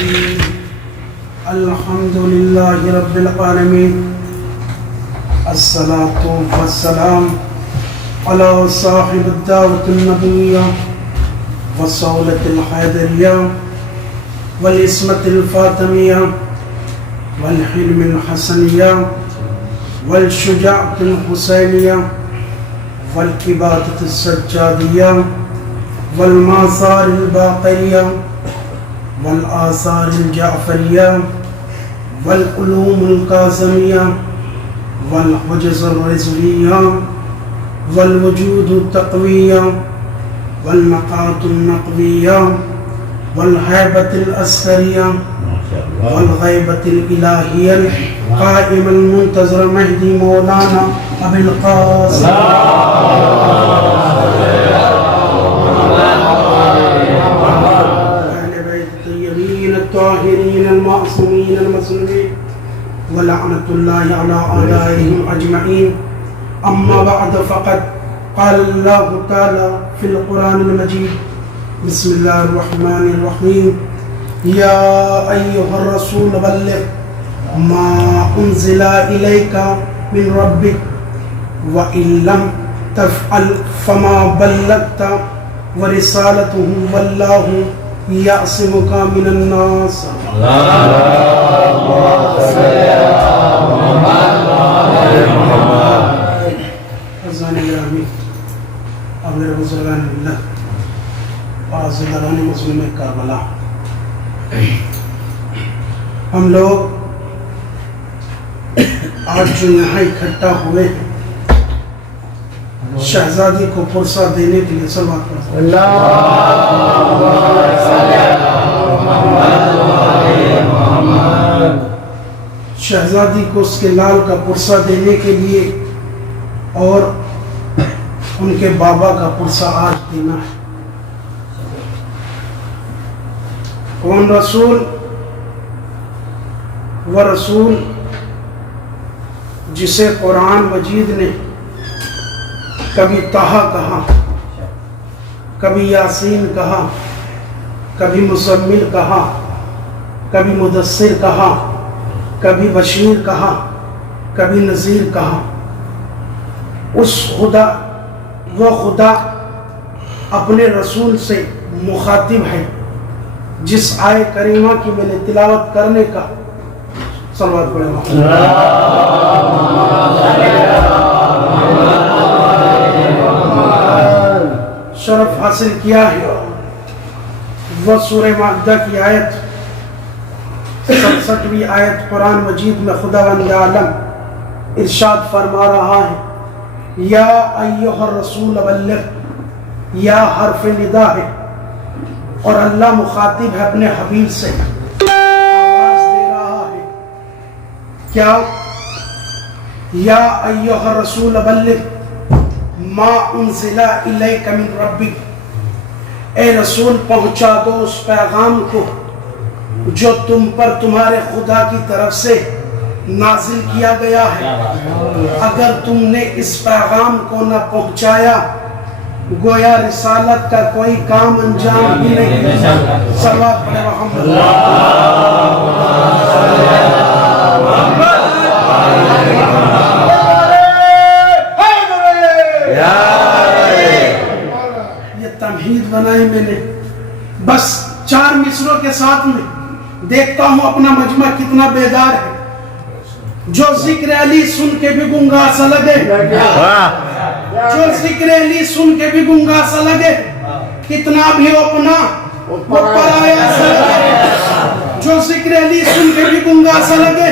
الرجيم الحمد لله رب العالمين الصلاة والسلام على صاحب الدعوة النبوية والصولة الحيدرية والعصمة الفاطمية والحلم الحسنية والشجاعة الحسينية والكبادة السجادية والمآثار الباقرية والآثار الجعفرية والعلوم الكاظمية والحجز الرزوية والوجود التقوية والنقاط النقوية والهيبة الأسرية والغيبة الإلهية القائم المنتظر مهدي مولانا أبي القاسم أهل بيت الطيبين الطاهرين المعصومين المظلومين ولعنة الله على أعدائهم أجمعين. أما بعد فقد قال الله تعالى في القرآن المجيد بسم الله الرحمن الرحيم يا أيها الرسول بلغ ما أنزل إليك من ربك وإن لم تفعل فما بلغت ورسالته والله يعصمك من الناس. اللهم صل على محمد أزان الرحمن أبو رسولان الله وعزلان مسلم کربلا. ہم لوگ آج جو یہاں اکٹھا ہوئے ہیں شہزادی کو پرسہ دینے کے لیے صلوات پڑھتے ہیں. شہزادی کو اس کے لال کا پرسہ دینے کے لیے اور ان کے بابا کا پرسہ آج دینا ہے. کون رسول؟ وہ رسول جسے قرآن مجید نے کبھی طٰہٰ کہا، کبھی یاسین کہا، کبھی مزمل کہا، کبھی مدثر کہا، کبھی بشیر کہا، کبھی نذیر کہا. اس خدا، وہ خدا اپنے رسول سے مخاطب ہے جس آیت کریمہ کی میں نے تلاوت کرنے کا صلوات پڑھیں شرف حاصل کیا ہے. وہ سورہ مائدہ کی آیت 67ویں آیت قرآن مجید میں خداوند عالم ارشاد فرما رہا ہے یا ایھا الرسول بلغ. یا حرف ندا ہے اور اللہ مخاطب ہے اپنے حبیب سے، آواز دے رہا ہے کیا؟ یا ایھا الرسول بلغ ما انزل الیک من ربک. اے رسول پہنچا دو اس پیغام کو جو تم پر تمہارے خدا کی طرف سے نازل کیا گیا ہے. اگر تم نے اس پیغام کو نہ پہنچایا گویا رسالت کا کوئی کام انجام بھی نہیں. صلوات پڑھیں محمد. یہ تمہید بنائی میں نے بس 4 مصروں کے ساتھ میں. دیکھتا ہوں اپنا مجمع کتنا بیدار ہے. جو ذکر علی سن کے بھی گنگا سا لگے، جو ذکر علی سن کے بھی گنگا سا لگے، کتنا بھی اپنا وہ پرایا سا لگے. جو ذکر علی سن کے بھی گنگا سا لگے،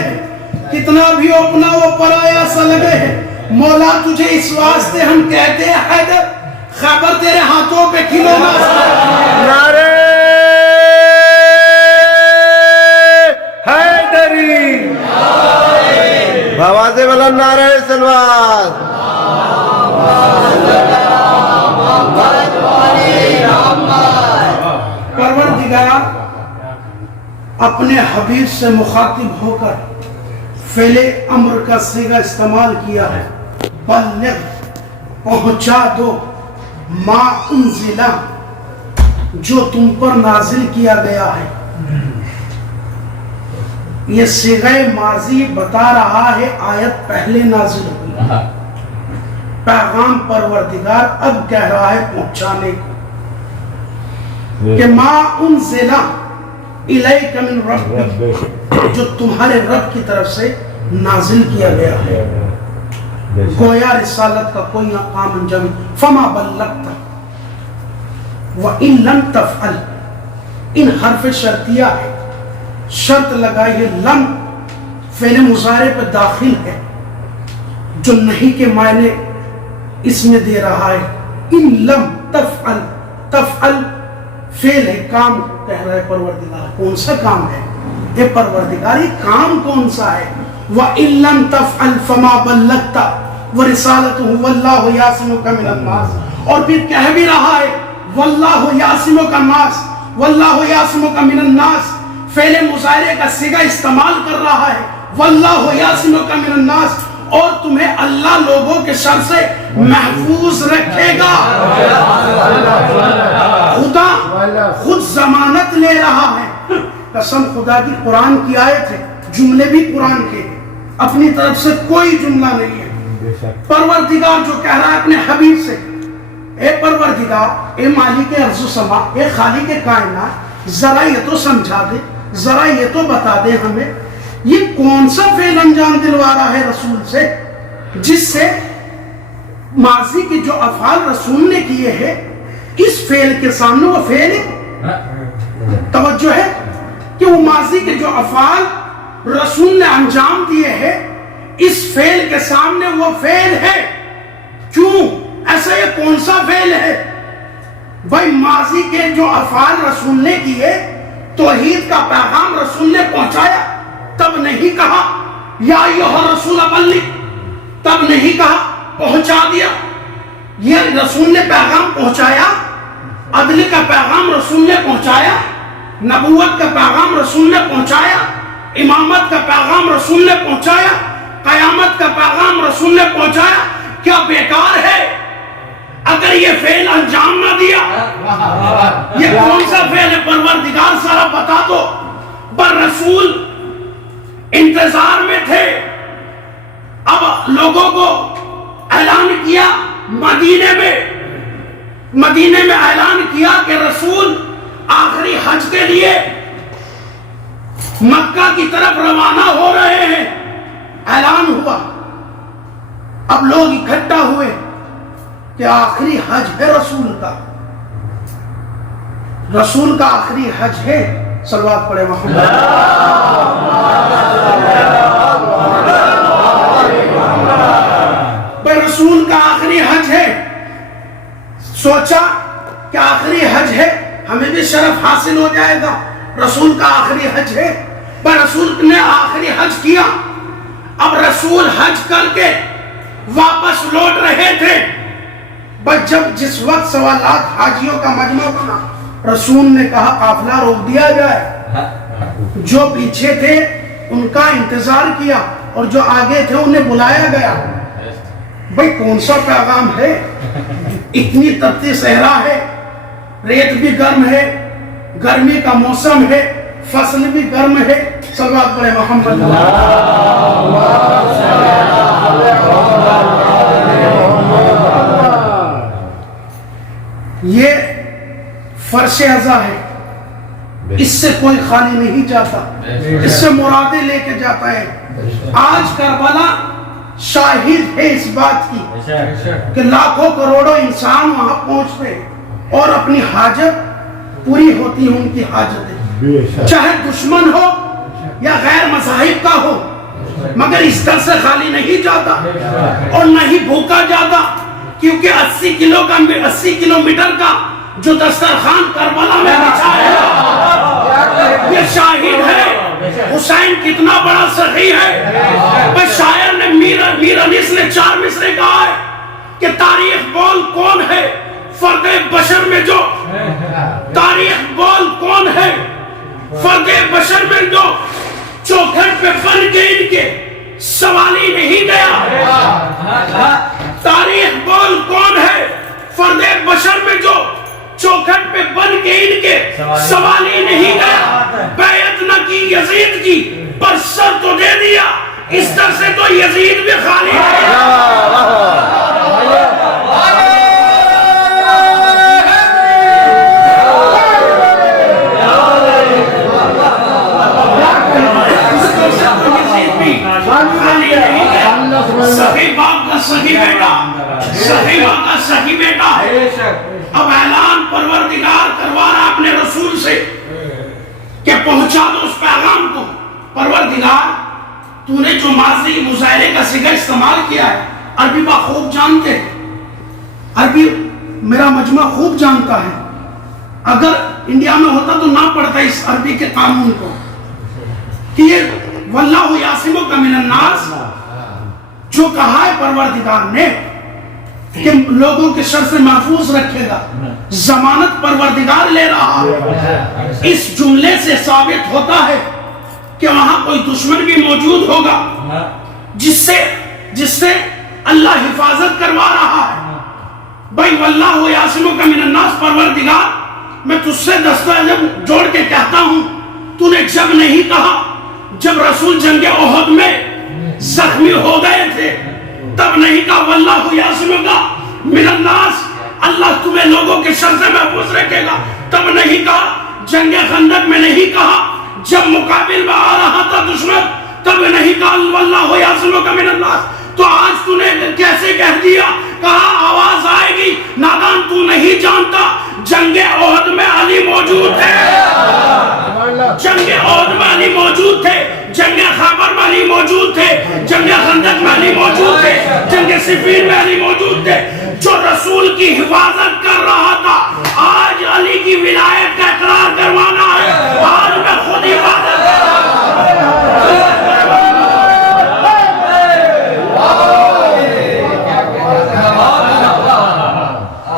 کتنا بھی اپنا وہ پرایا سا لگے. مولا تجھے اس واسطے ہم کہتے ہیں حیدر، خیبر تیرے ہاتھوں پہ کھلونا. نعرے حیدری، آوازیں والا نعرہ سلوات. پروردگار اپنے حبیب سے مخاطب ہو کر فعل امر کا صیغہ استعمال کیا ہے. بلغ، پہنچا دو، ما انزلہ، جو تم پر نازل کیا گیا ہے. یہ صیغہ ماضی بتا رہا ہے آیت پہلے نازل ہوئی، پیغام پروردگار اب کہہ رہا ہے پہنچانے کو کہ ما انزل الیک من ربک، جو تمہارے رب کی طرف سے نازل کیا گیا ہے، گویا رسالت کا کوئی کام انجام فما بلغت وَإِن لَمْ تَفْعَلْ، ان حرف شرطیہ ہے، شرط لگائی ہے، لم فعل مضارع پہ داخل ہے جو نہیں کے معنی اس میں دے رہا ہے، ان لم تفعل، تفعل فعل ہے، کام کہہ رہا ہے پروردگار، کون سا کام ہے اے پروردگار، یہ کام کون سا ہے؟ وَإِن لَمْ تَفْعَلْ فَمَا بَلَّغْتَ وَرِسَالَتُهُ وَاللَّهُ يَعْصِمُكَ مِنَ النَّاسِ، اور پھر کہہ بھی رہا ہے واللہ یعصمک الناس، واللہ یعصمک من الناس، فعل مضارع کا صیغہ استعمال کر رہا ہے، واللہ یعصمک من الناس، اور تمہیں اللہ لوگوں کے شر سے محفوظ رکھے گا۔ خدا خود ضمانت لے رہا ہے، قسم خدا کی، قرآن کی آیت ہے، جملے بھی قرآن کے ہیں، اپنی طرف سے کوئی جملہ نہیں ہے۔ پروردگار جو کہہ رہا ہے اپنے حبیب سے، اے پروردگار، اے مالک ارض و سما، اے خالق کائنات، ذرا یہ تو سمجھا دے، ذرا یہ تو بتا دے ہمیں یہ کون سا فعل انجام دلوا رہا ہے رسول سے، جس سے ماضی کے جو افعال رسول نے کیے ہیں اس فعل کے سامنے وہ فعل ہے۔ توجہ ہے کہ وہ ماضی کے جو افعال رسول نے انجام دیے ہیں اس فعل کے سامنے وہ فعل ہے۔ کیوں ایسا؟ یہ کون سا فعل ہے بھائی؟ ماضی کے جو افعال رسول نے کیے، توحید کا پیغام رسول نے پہنچایا، تب نہیں کہا یا ایھا الرسول بلغ، تب نہیں کہا پہنچا دیا۔ یہ رسول نے پیغام پہنچایا، عدل کا پیغام رسول نے پہنچایا، نبوت کا پیغام رسول نے پہنچایا، امامت کا پیغام رسول نے پہنچایا، قیامت کا پیغام رسول نے پہنچایا۔ کیا بیکار ہے اگر یہ فعل انجام نہ دیا؟ یہ کون سا فعل ہے پروردگار ذرا بتا دو۔ پر رسول انتظار میں تھے، اب لوگوں کو اعلان کیا، مدینے میں اعلان کیا کہ رسول آخری حج کے لیے مکہ کی طرف روانہ ہو رہے ہیں، اعلان ہوا۔ اب لوگ اکٹھا ہوئے کہ آخری حج ہے رسول کا، رسول کا آخری حج ہے، صلوات پڑھے محمد۔ بھائی رسول کا آخری حج ہے، سوچا کہ آخری حج ہے ہمیں بھی شرف حاصل ہو جائے گا، رسول کا آخری حج ہے۔ بھائی رسول نے آخری حج کیا، اب رسول حج کر کے واپس لوٹ رہے تھے۔ بس جس وقت سوالات حاجیوں کا مجمع بنا، رسول نے کہا قافلہ روک دیا جائے۔ جو پیچھے تھے ان کا انتظار کیا اور جو آگے تھے انہیں بلایا گیا۔ بھئی کون سا پیغام ہے؟ اتنی تپتی صحرا ہے، ریت بھی گرم ہے، گرمی کا موسم ہے، فصل بھی گرم ہے، صلوات پڑھے محمد۔ یہ فرش ازا ہے، اس سے کوئی خالی نہیں جاتا، اس سے مرادیں لے کے جاتا ہے۔ آج کربلا شاہد ہے اس بات کی کہ لاکھوں کروڑوں انسان وہاں پہنچتے اور اپنی حاجت پوری ہوتی ہے، ان کی حاجتیں، چاہے دشمن ہو یا غیر مذاہب کا ہو، مگر اس در سے خالی نہیں جاتا اور نہ ہی بھوکا جاتا، کیونکہ 80 کلومیٹر کا جو دسترخوان کربلا میں بچھایا ہے یہ شاہد ہے حسین کتنا بڑا سخی ہے۔ بس شاعر نے میر انیس نے 4 مصرے کہا ہے کہ تاریخ بول کون ہے فرد بشر میں جو، تاریخ بول کون ہے فرد بشر میں جو چوکھٹ پہ بن کے ان کے سوال ہی نہیں گیا۔ تاریخ بول کون ہے فرد بشر میں جو چوکھٹ پہ بن کے ان کے سوال ہی نہیں گیا۔ بیعت نہ کی یزید کی، پر سر تو دے دیا، اس طرح سے تو یزید بھی خالی ہے۔ صحیح باپ کا صحیح بیٹا، صحیح باپ کا صحیح بیٹا ہے۔ اب اعلان پروردگار کروا رہا اپنے رسول سے کہ پہنچا دو اس پیغام کو۔ پروردگار تو نے جو ماضی مظاہرے کا صیغہ استعمال کیا ہے، عربی بخوب جانتے ہیں، عربی میرا مجمع خوب جانتا ہے، اگر انڈیا میں ہوتا تو نہ پڑھتا اس عربی کے قانون کو کہ یہ واللہ یعصمک من الناس جو کہا ہے پروردگار نے کہ لوگوں کے شر سے محفوظ رکھے گا، ضمانت پروردگار لے رہا ہے۔ اس جملے سے ثابت ہوتا ہے کہ وہاں کوئی دشمن بھی موجود ہوگا جس سے اللہ حفاظت کروا رہا ہے۔ بھائی واللہ یعصمک من الناس، پروردگار میں تجھ سے دستاویز جوڑ کے کہتا ہوں، تو نے جب نہیں کہا جب رسول جنگ احد میں زخمی ہو گئے تھے تب نہیں کہا واللہ یعصمک من الناس، اللہ تمہیں لوگوں کے شر سے محفوظ رکھے گا، تب نہیں کہا جنگ خندق میں، نہیں کہا جب مقابل میں آ رہا تھا دشمن تب نہیں کہا واللہ یعصمک من الناس، تو آج تو نے کیسے کہہ دیا؟ کہا آواز آئے گی، نادان تو نہیں جانتا جنگ احد میں علی موجود تھے، جنگ احد میں علی موجود تھے، جنگ خیبر میں علی موجود تھے، جنگ خندق میں علی موجود تھے، جنگ صفین میں علی موجود تھے۔ جو رسول کی حفاظت کر رہا تھا آج علی کی ولایت کا اقرار کروانا ہے، آج میں خود حفاظت کر رہا ہوں۔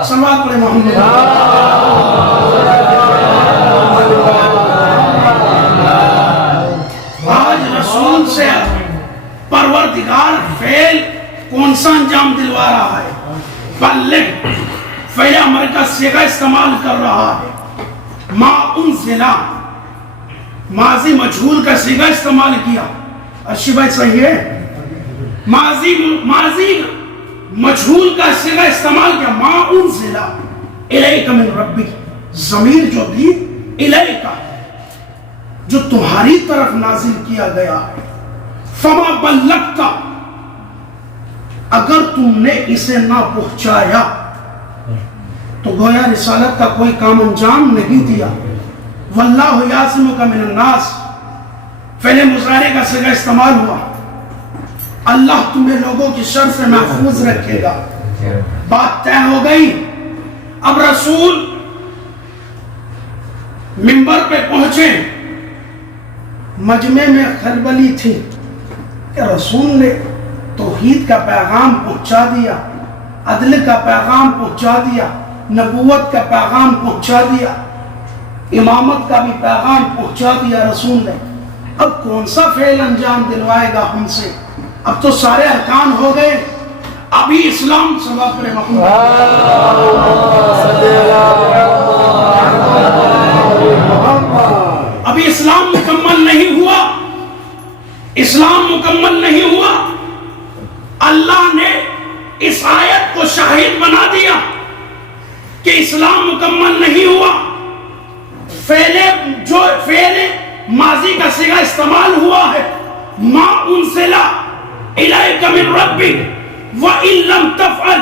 سماعت پڑھے محمد۔ آج رسول سے پروردگار فعل کون سا انجام دلوا رہا ہے؟ بلغ، فعل امر کا صیغہ استعمال کر رہا ہے۔ ما انزلہ، ماضی مجہول کا صیغہ استعمال کیا۔ ارشی بھائی صحیح ہے؟ ماضی مجہول کا صیغہ استعمال کیا، ما انزلہ الیک من ربک، ضمیر جو دی الیک، جو تمہاری طرف نازل کیا گیا ہے۔ فما بلغت، اگر تم نے اسے نہ پہنچایا تو گویا رسالت کا کوئی کام انجام نہیں دیا۔ واللہ یعصمک من الناس، فعل مضارع کا صیغہ استعمال ہوا، اللہ تمہیں لوگوں کی شر سے محفوظ رکھے گا۔ بات طے ہو گئی۔ اب رسول منبر پہ پہنچے، مجمع میں خلبلی تھی کہ رسول نے توحید کا پیغام پہنچا دیا، عدل کا پیغام پہنچا دیا، نبوت کا پیغام پہنچا دیا، امامت کا بھی پیغام پہنچا دیا رسول نے، اب کون سا فعل انجام دلوائے گا ہم سے؟ اب تو سارے ارکان ہو گئے، ابھی اسلام سبا پر محمد، ابھی اسلام مکمل نہیں ہوا، اسلام مکمل نہیں ہوا۔ اللہ نے اس آیت کو شاہد بنا دیا کہ اسلام مکمل نہیں ہوا۔ فعل ماضی کا صیغہ استعمال ہوا ہے، ما انزل الیک من ربک وَإِن لَمْ تَفْعَلْ،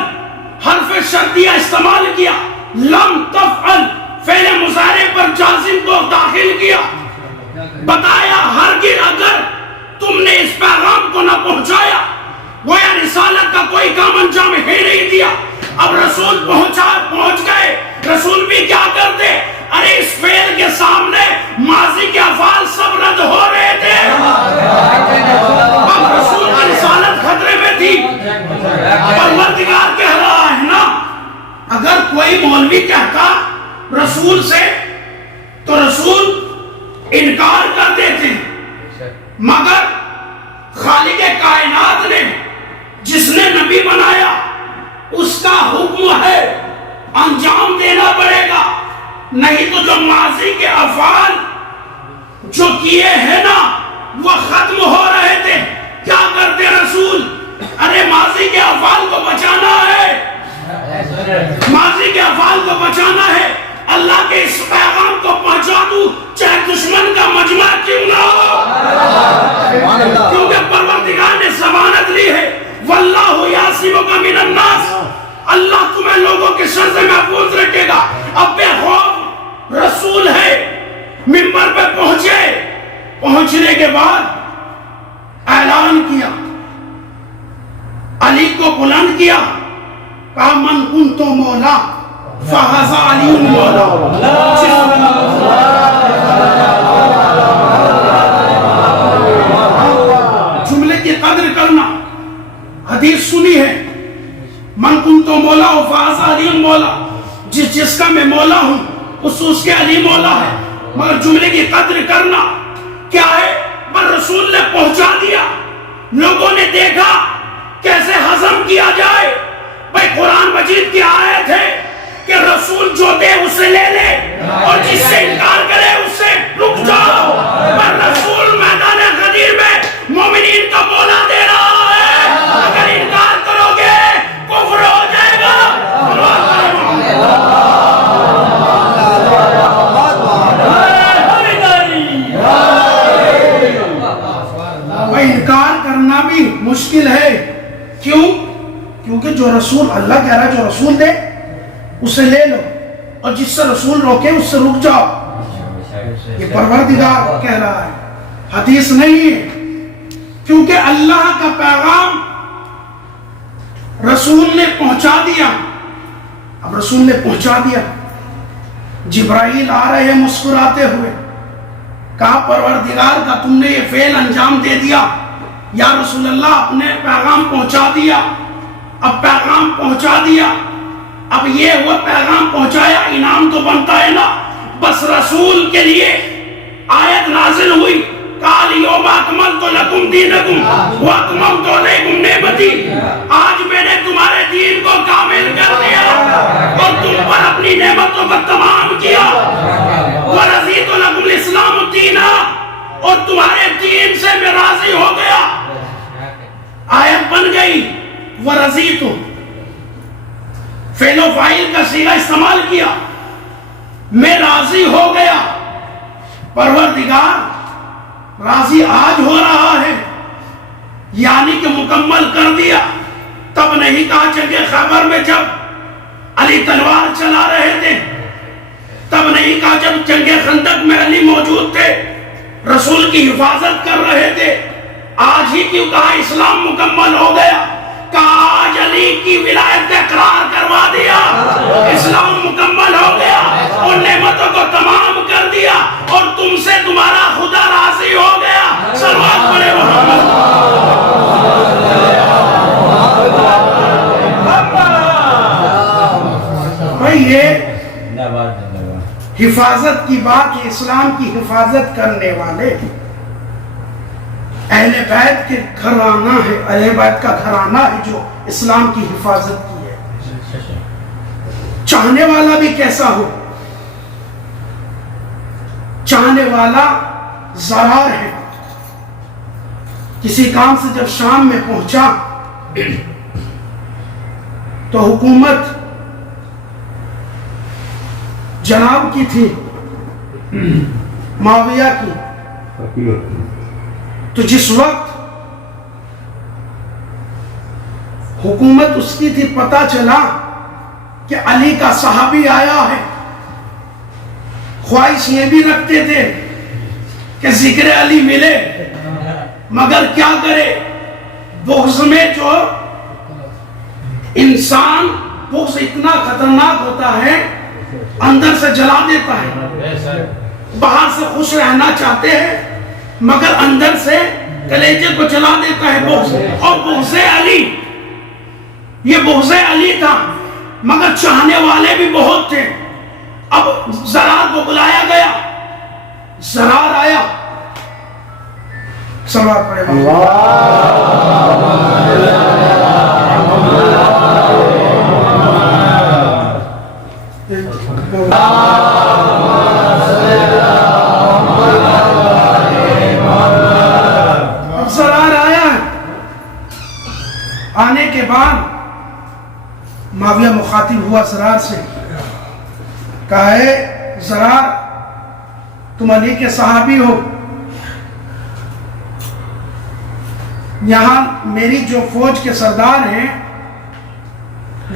حرف شرطیہ استعمال کیا، لم تفعل فعل مضارع پر جازم کو داخل کیا، بتایا ہرگز اگر تم نے اس پیغام کو نہ پہنچایا گویا رسالت کا کوئی کام انجام ہی نہیں دیا۔ اب رسول پہنچ گئے، رسول بھی کیا کرتے؟ ارے اس فعل کے سامنے ماضی کے افعال سب رد ہو رہے تھے، اب رسول کی رسالت خطرے میں تھی۔ پروردگار کہہ رہا ہے نا، اگر کوئی مولوی کہتا رسول سے تو رسول انکار کر دیتے، مگر خالق کائنات نے جس نے نبی بنایا اس کا حکم ہے انجام دینا پڑے گا، نہیں تو جو ماضی کے افعال جو کیے ہیں نا وہ ختم ہو رہے تھے. کیا کرتے رسول؟ ارے ماضی کے افعال کو بچانا ہے، ماضی کے افعال کو بچانا ہے. اللہ کے اس پیغام کو پہنچا دوں چاہے دشمن کا مجمع کیوں نہ ہو، کیونکہ پروردگار نے ضمانت لی ہے واللہ یعصمک من الناس. اللہ تمہیں لوگوں کے شر سے محفوظ رکھے گا. اب بے خوف رسول ہے، منبر پہ پہنچے، پہنچنے کے بعد اعلان کیا، علی کو بلند کیا، کہا من کنت مولا فہذا علی مولا. جملے کی قدر کرنا. حدیث سنی ہے من کنت مولا فہذا علی مولا، جس کا میں مولا ہوں اس کے علی مولا ہے. مگر جملے کی قدر کرنا کیا ہے؟ پر رسول نے پہنچا دیا. لوگوں نے دیکھا کیسے ہضم کیا جائے. بھائی قرآن مجید کی آیت ہے کہ رسول جو دے اسے لے لے اور جس سے انکار کرے اس سے رک جاؤ. پر رسول میدان غدیر میں مومنین کا مولا دے رہا ہے. اگر انکار کرو گے کفر ہو جائے گا. انکار کرنا بھی مشکل ہے. کیوں؟ کیونکہ جو رسول اللہ کہہ رہا ہے جو رسول دے اسے لے لو اور جس سے رسول روکے اس سے رک جاؤ. یہ پروردگار کہہ رہا ہے، حدیث نہیں ہے. کیونکہ اللہ کا پیغام رسول نے پہنچا دیا. اب رسول نے پہنچا دیا، جبرائیل آ رہے ہیں مسکراتے ہوئے. کہا پروردگار کا تم نے یہ فعل انجام دے دیا یا رسول اللہ اپنے پیغام پہنچا دیا. اب پیغام پہنچا دیا، اب یہ ہوا پیغام پہنچایا، انعام تو بنتا ہے نا. بس رسول کے لیے آیت نازل ہوئی قال یوم اکملت لکم دینکم واتممت علیکم نعمتی. آج میں نے تمہارے دین کو کامل کر دیا اور تم پر اپنی نعمتوں کو تمام کیا. ورضیت لکم الاسلام دینا، اور تمہارے دین سے میں راضی ہو گیا. آیت بن گئی ورضیت، فعل و فاعل کا صیغہ استعمال کیا، میں راضی ہو گیا. پروردگار راضی آج ہو رہا ہے، یعنی کہ مکمل کر دیا. تب نہیں کہا جنگ خیبر میں جب علی تلوار چلا رہے تھے، تب نہیں کہا جب جنگ خندق میں علی موجود تھے رسول کی حفاظت کر رہے تھے. آج ہی کیوں کہا اسلام مکمل ہو گیا؟ کہا آج علی کی ولایت اقرار کروا دیا، اسلام مکمل ہو گیا اور نعمتوں کو تمام کر دیا اور تم سے تمہارا خدا راضی ہو گیا. صلوات پڑھے محمد. بھائی یہ حفاظت کی بات ہے. اسلام کی حفاظت کرنے والے اہل بیت کے گھرانہ ہے، اہل بیت کا گھرانہ ہے جو اسلام کی حفاظت کی ہے. چاہنے والا بھی کیسا ہو، چاہنے والا زرار ہے. کسی کام سے جب شام میں پہنچا تو حکومت جناب کی تھی، معاویہ کی. تو جس وقت حکومت اس کی تھی، پتہ چلا کہ علی کا صحابی آیا ہے. خواہش یہ بھی رکھتے تھے کہ ذکر علی ملے، مگر کیا کرے، بغض میں جو انسان، بغض اتنا خطرناک ہوتا ہے اندر سے جلا دیتا ہے. باہر سے خوش رہنا چاہتے ہیں مگر اندر سے کلیجے کو جلا دیتا ہے بغض. اور بغض علی، یہ بغض علی تھا مگر چاہنے والے بھی بہت تھے. اب زرار کو بلایا گیا، زرار آیا. صلوات پڑھے تم علی کے صحابی ہو. یہاں میری جو فوج کے سردار ہیں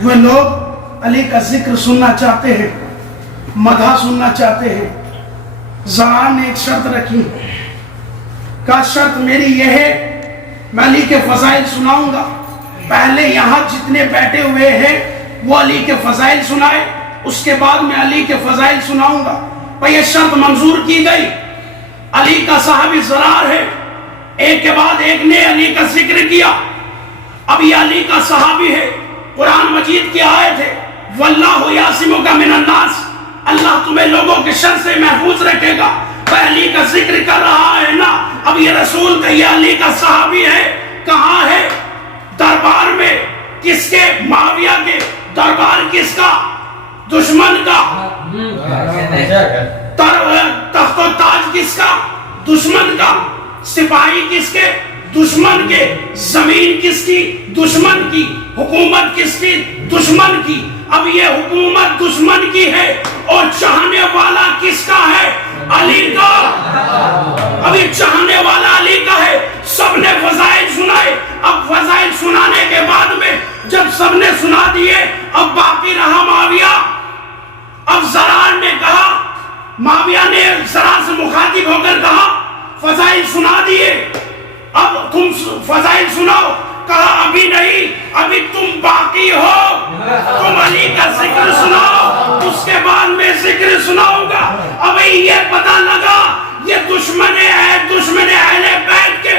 وہ لوگ علی کا ذکر سننا چاہتے ہیں, مدح سننا چاہتے ہیں. زرار نے ایک شرط رکھی, کہا شرط میری یہ ہے میں علی کے فضائل سناؤں گا, پہلے یہاں جتنے بیٹھے ہوئے ہیں وہ علی کے فضائل سنائے, اس کے بعد میں علی کے فضائل سناؤں گا. پر یہ شرط منظور کی گئی. علی کا صحابی زرار ہے, ایک کے بعد ایک نے علی کا ذکر کیا. اب یہ علی کا صحابی ہے, قرآن مجید کی آیت ہے واللہ یعصمک من الناس, اللہ تمہیں لوگوں کے شر سے محفوظ رکھے گا. علی کا ذکر کر رہا ہے نا. اب یہ رسول کا, یہ علی کا صحابی ہے, کہاں ہے؟ دربار میں. کس کے؟ معاویہ کے. دربار کس کا؟ دشمن کا. تخت و تاج کس کا؟ دشمن کا. سپاہی کس کے؟ دشمن کے. زمین کس کی؟ دشمن کی. حکومت کس کی؟ دشمن کی. اب یہ حکومت دشمن کی ہے اور چاہنے والا کس کا ہے؟ علی کا. ابھی چاہنے والا علی کا ہے. سب نے فضائل سنائے. اب فضائل سنانے کے بعد میں جب سب نے سنا دیے, اب باقی رہا معاویہ. اب زرار نے کہا, معاویہ نے زرار سے مخاطب ہو کر کہا فضائل سنا دیے, اب تم فضائل سناؤ. کہا ابھی نہیں, ابھی تم باقی ہو, تم علی کا ذکر سناؤ, اس کے بعد میں ذکر سناؤں گا. ابھی یہ پتہ لگا یہ دشمن ہے, دشمن اہل بیت کے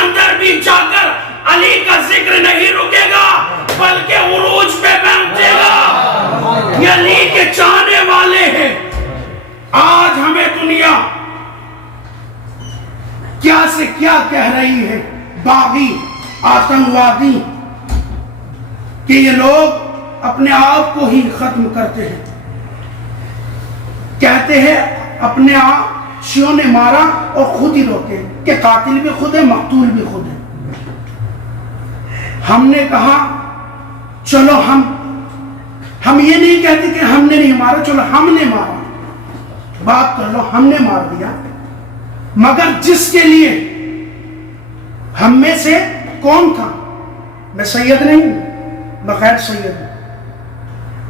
اندر بھی جا کر علی کا ذکر نہیں رکے گا بلکہ عروج پہ پہنچے گا. یہ علی کے چاہنے والے ہیں. آج ہمیں دنیا کیا سے کیا کہہ رہی ہے, باغی, آتنکوادی, کہ یہ لوگ اپنے آپ کو ہی ختم کرتے ہیں. کہتے ہیں اپنے آپ شیعوں نے مارا اور خود ہی روکے کہ قاتل بھی خود ہے, مقتول بھی خود ہے. ہم نے کہا چلو ہم یہ نہیں کہتے کہ ہم نے نہیں مارا, چلو ہم نے مارا, بات کر لو, ہم نے مار دیا. مگر جس کے لیے ہم میں سے کون تھا, میں سید نہیں ہوں, میں غیر سید ہوں.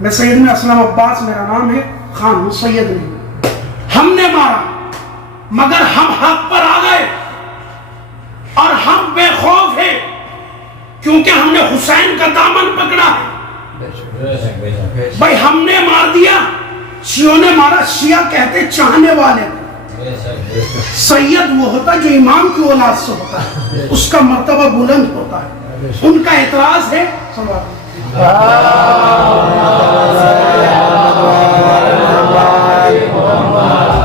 میں سید میں اسلم عباس میرا نام ہے, خان ہوں, سید نہیں. ہم نے مارا مگر ہم حق پر آ گئے اور ہم بے خوف ہیں کیونکہ ہم نے حسین کا دامن پکڑا ہے. بھائی ہم نے مار دیا, شیعوں نے مارا. شیعہ کہتے چاہنے والے. سید وہ ہوتا ہے جو امام کی اولاد سے ہوتا ہے, اس کا مرتبہ بلند ہوتا ہے. ان کا اعتراض ہے,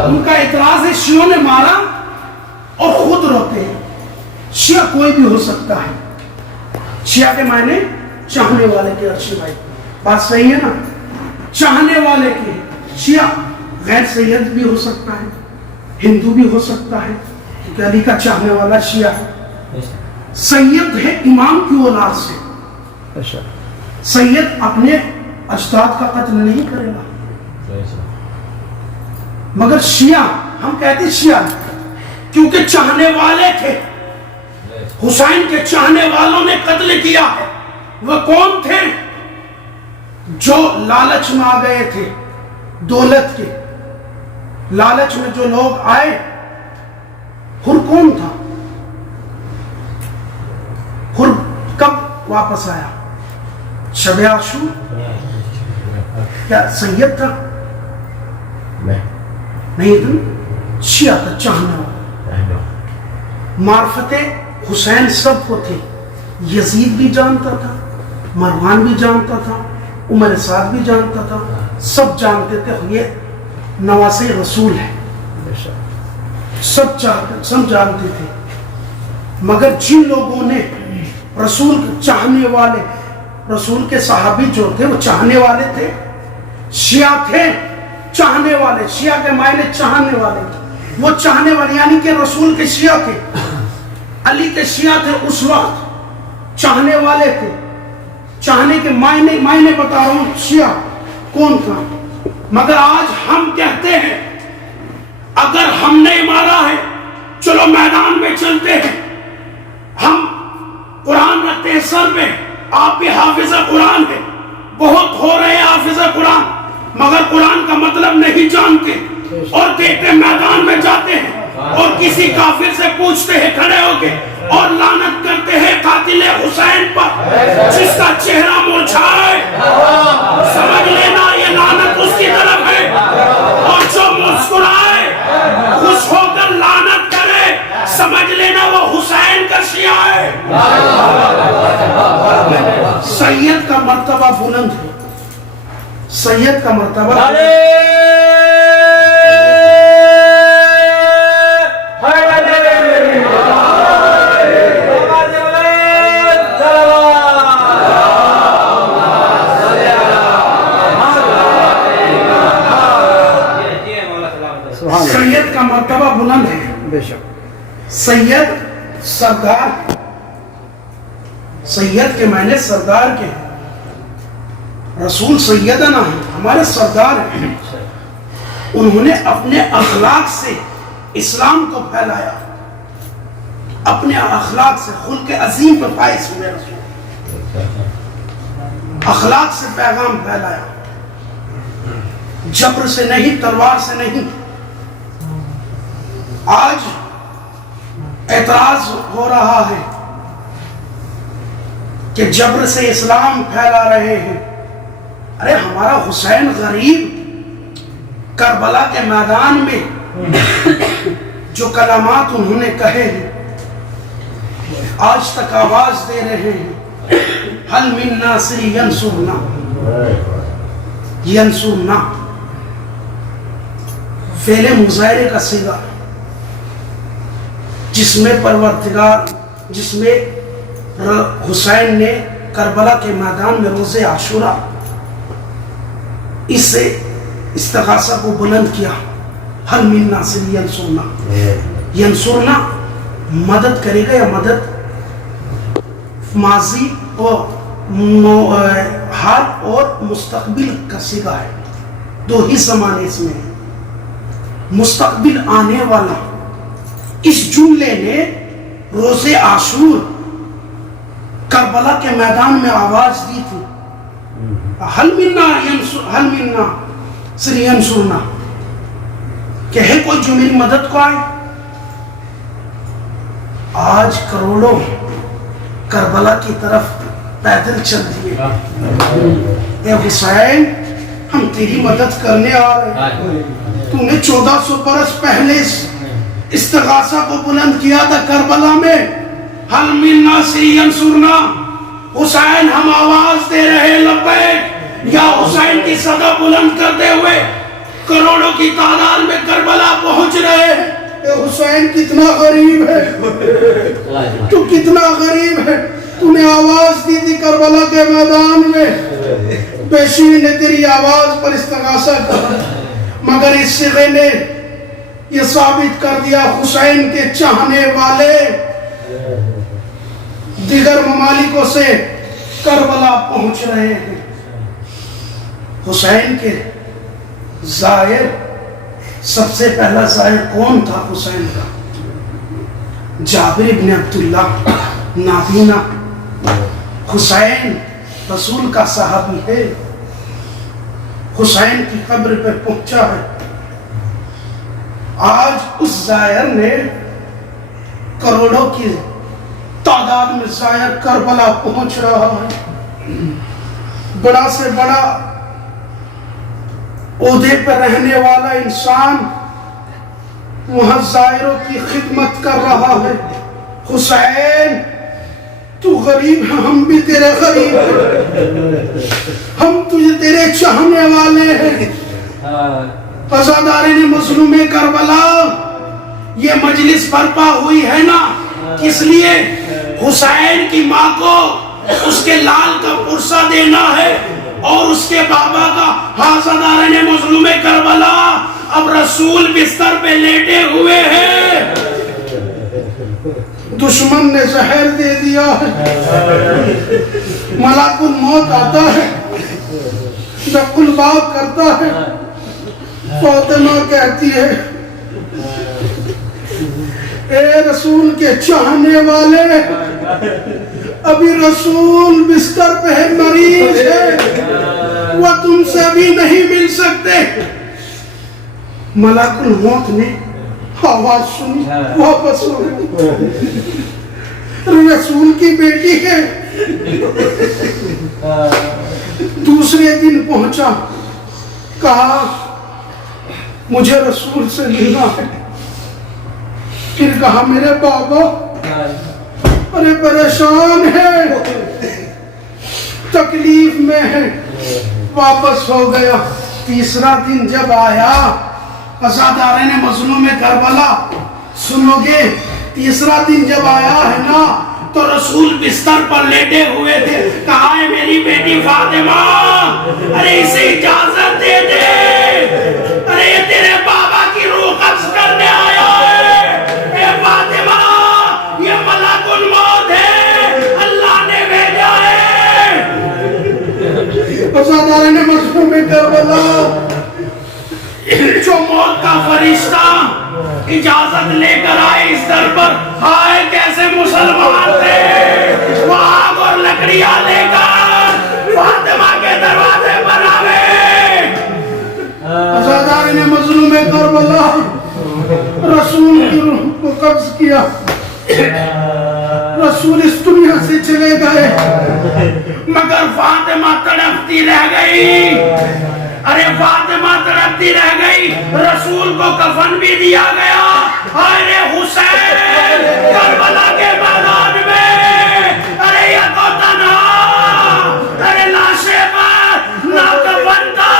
ان کا اعتراض ہے شیعوں نے مارا اور خود روتے ہیں. شیعہ کوئی بھی ہو سکتا ہے. شیعہ کے معنی چاہنے والے کے. ارشی بھائی بات صحیح ہے نا, چاہنے والے کے. شیعہ غیر سید بھی ہو سکتا ہے, ہندو بھی ہو سکتا ہے, کیونکہ علی کا چاہنے والا شیعہ ہے. سید ہے امام کی اولاد سے. سید اپنے اجداد کا قتل نہیں کرے گا. مگر شیعہ, ہم کہتے ہیں شیعہ کیونکہ چاہنے والے تھے. حسین کے چاہنے والوں نے قتل کیا ہے. وہ کون تھے؟ جو لالچ میں آ گئے تھے, دولت کے لالچ میں جو لوگ آئے. حر کون تھا؟ حر کب واپس آیا؟ شب عاشور. کیا سید تھا؟ نہیں تھا, شیعہ تھا, چاہنے والا. معرفت حسین سب کو تھی. یزید بھی جانتا تھا, مروان بھی جانتا تھا, عمر سعد بھی جانتا تھا, سب جانتے تھے یہ نواسے رسول ہے. سب جانتے تھے. مگر جن لوگوں نے رسول چاہنے والے, رسول کے صحابی جو تھے وہ چاہنے والے تھے. شیعہ تھے چاہنے والے. شیعہ کے معنی چاہنے والے. وہ چاہنے والے یعنی کہ رسول کے شیعہ تھے, علی کے شیعہ تھے. اس وقت چاہنے والے تھے. چاہنے کے معنی بتا رہا ہوں, شیعہ کون تھا. مگر آج ہم کہتے ہیں اگر ہم سر پہ آپ بھی حافظ قرآن ہے، بہت ہو رہے حافظ قرآن، مگر قرآن کا مطلب نہیں جانتے، اور دیکھتے میدان میں جاتے ہیں اور کسی کافر سے پوچھتے ہیں کھڑے ہو کے، اور لعنت کرتے ہیں قاتل حسین پر جس کا چہرہ مرجھائے، سمجھ لینا یہ لعنت اس کی طرف ہے، اور جو مسکرائے خوش ہو کر لعنت کرے سمجھ لینا وہ حسین کا شیعہ ہے۔ سید کا مرتبہ بلند ہے، سید کا مرتبہ سید کا مرتبہ بلند ہے، بے شک سید سردار، سید کے معنی سردار کے ہیں، رسول سیدنا ہیں، ہمارے سردار ہیں، انہوں نے اپنے اخلاق سے اسلام کو پھیلایا، اپنے اخلاق سے خلق عظیم پر فائز ہوئے، رسول اخلاق سے پیغام پھیلایا، جبر سے نہیں، تلوار سے نہیں۔ آج اعتراض ہو رہا ہے کہ جبر سے اسلام پھیلا رہے ہیں، ارے ہمارا حسین غریب کربلا کے میدان میں جو کلمات انہوں نے کہے ہیں آج تک آواز دے رہے ہیں، حل من ناصر ینصرنا، ینصرنا فعل مضارع کا صیغہ جس میں پروردگار، جس میں حسین نے کربلا کے میدان میں روز عاشورہ اس سے استغاثہ کو بلند کیا، حل من ناصر ینصرنا، ینصرنا مدد کرے گا، یا مدد ماضی اور حال اور مستقبل کا صیغہ ہے، دو ہی زمانے اس میں ہے، مستقبل آنے والا۔ اس جملے نے روز عاشور کربلا کے میدان میں آواز دی تھی، حل منا ناصر ینصرنا، کہ ہے کوئی جو میری مدد کو آئے۔ آج کروڑوں کربلا کی طرف پیدل چل دیے، اے حسین ہم تیری مدد کرنے آ رہے ہیں، تو نے 1400 برس پہلے استغاثہ کو بلند کیا تھا کربلا میں، حل من ناصر ینصرنا، حسین ہم آواز دے رہے لبیک، یا حسین کی صدا بلند کرتے ہوئے کروڑوں کی تعداد میں کربلا پہنچ رہے ہیں۔ اے حسین کتنا غریب ہے، تو کتنا غریب ہے، تو نے آواز دی تھی کربلا کے میدان میں، پیشین نے تیری آواز پر استغاثہ کیا، مگر اس صیغے نے یہ ثابت کر دیا حسین کے چاہنے والے دیگر ممالکوں سے کربلا پہنچ رہے ہیں۔ حسین کے زائر، سب سے پہلا زائر کون تھا حسین کا؟ جابر ابن عبداللہ نابینا، حسین رسول کا صحابی ہے، حسین کی قبر پہ پہنچا ہے۔ آج اس زائر نے کروڑوں کی تعداد میں زائر کربلا پہنچ رہا ہے، بڑا سے بڑا عہدے پر رہنے والا انسان وہاں زائروں کی خدمت کر رہا ہے۔ حسین تو غریب ہے، ہم بھی تیرے غریب ہیں، ہم تجھے تیرے چاہنے والے ہیں۔ عزادارین مظلوم کربلا، یہ مجلس برپا ہوئی ہے نا کس لیے؟ حسین کی ماں کو اس کے لال کا پرسہ دینا ہے، اور اس کے بابا کا، عزادارین مظلوم کربلا اب رسول بستر پہ لیٹے ہوئے ہیں، دشمن نے زہر دے دیا ہے، ملک الموت آتا ہے، دق الباب کرتا ہے، فاطمہ کہتی ہے اے رسول کے چاہنے والے ابھی رسول بستر پہ ہے، مریض ہے، وہ تم سے بھی نہیں مل سکتے۔ ملک الموت نے آواز سنی، واپس ہو گئی۔ رسول کی بیٹی ہے۔ دوسرے دن پہنچا، کہا مجھے رسول سے ملنا ہے۔ پھر کہا میرے بابا ارے پریشان ہے، تکلیف میں ہے، واپس ہو گیا۔ تیسرا دن جب آیا، عزادارین مظلوم کربلا سنو گے، تیسرا دن جب آیا ہے نا تو رسول بستر پر لیٹے ہوئے تھے۔ کہا ہے میری بیٹی فاطمہ، ارے اسے اجازت دے دے، ارے یہ تیرے بابا کی روح قبض کرنے آیا ہے۔ اے فاطمہ، یہ ملک الموت ہے، اللہ نے بھیجا ہے۔ عزادارین مظلوم کربلا، جو موت کا فرشتہ اجازت لے کر آئے اس در پر، ہائے کیسے مسلمان تھے، وہ آگ اور لکڑیاں لے کر فاطمہ کے دروازے پر آوے۔ عزادارین مظلوم کربلا رسول کی روح کو قبض کیا، رسول اس دنیا سے چلے گئے، مگر فاطمہ تڑپتی رہ گئی۔ ارے فاطمہ تڑپتی رہ گئی، رسول کو کفن بھی دیا گیا۔ ارے حسین کربلا کے میدان میں، ارے یہ تو تنہا، ارے لاشیں پر نہ کفن تھا،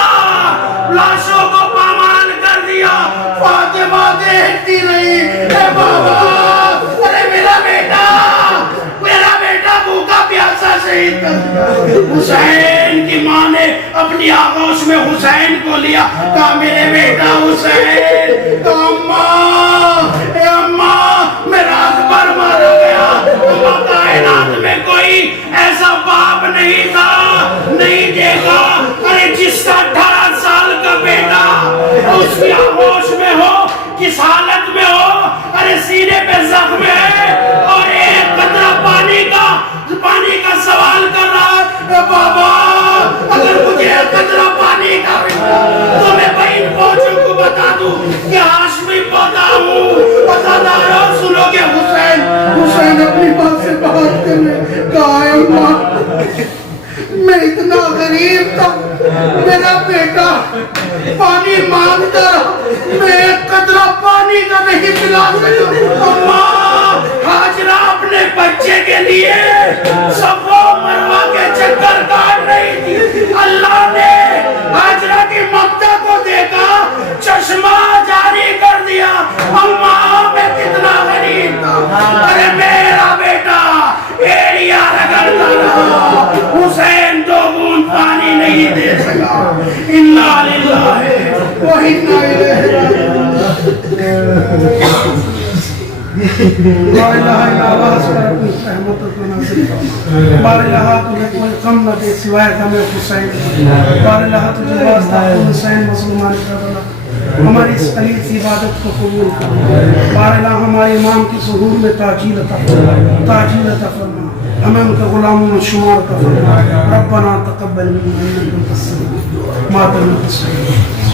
لاشوں کو پامال کر دیا۔ فاطمہ دیکھتی رہی، اے بابا، ارے میرا بیٹا بھوکا پیاسا شہید کر دیا۔ حسین کی ماں نے اپنی آغوش میں حسین کو لیا، کہا میرے بیٹا حسین۔ کہا اماں، اے اماں، میرا اکبر مارا گیا۔ اماں، کائنات میں کوئی ایسا باپ نہیں تھا، نہیں دیکھا، ارے جس کا 18 سال کا بیٹا اس کی آغوش میں ہو، کس حالت میں ہو، ارے سینے پہ زخم ہے اور ایک قطرہ پانی کا سوال کر رہا ہے۔ اے بابا، اگر مجھے قطرہ پانی کا تو میں بہن فوجوں کو بتا دوں کہ ہاشمی پودا ہوں۔ وفاداروں سنو گے حسین، حسین اپنی بات سے بھاگتے ہوئے کہا ہے ماں، میں اتنا غریب تھا، میرا بیٹا پانی مانگتا، میں ایک قطرہ پانی کا نہیں پلا سکتا۔ اماں، ہاجرہ اپنے بچے کے لیے صفا و مروہ کے چکر کاٹ رہی تھی، اللہ نے ہاجرہ کی مقدہ کو دیکھا، چشمہ جاری کر دیا۔ اماں، میں کتنا غریب تھا، ارے میرا بیٹا ایڑیا رگڑتا رہا، حسین دو بوند پانی نہیں دے سکا۔ انا للہ و انا الیہ راجعون۔ لا الہ الا اللہ پر اپنی رحمت کو نازل فرما۔ بار الہ تجھے کوئی غم نہ دے سوائے غم حسین، بار الہ تجھے واسطہ حسین مظلومان کربلا، ہماری اس قلیل سی عبادت کو قبول کر۔ بار الہ ہمارے امام کی ظہور میں تاجیل عطا فرما، تاجیل عطا فرما، ہمیں ان کے غلاموں میں شمار عطا فرما۔ ربنا تقبل منا انک انت السمیع العلیم۔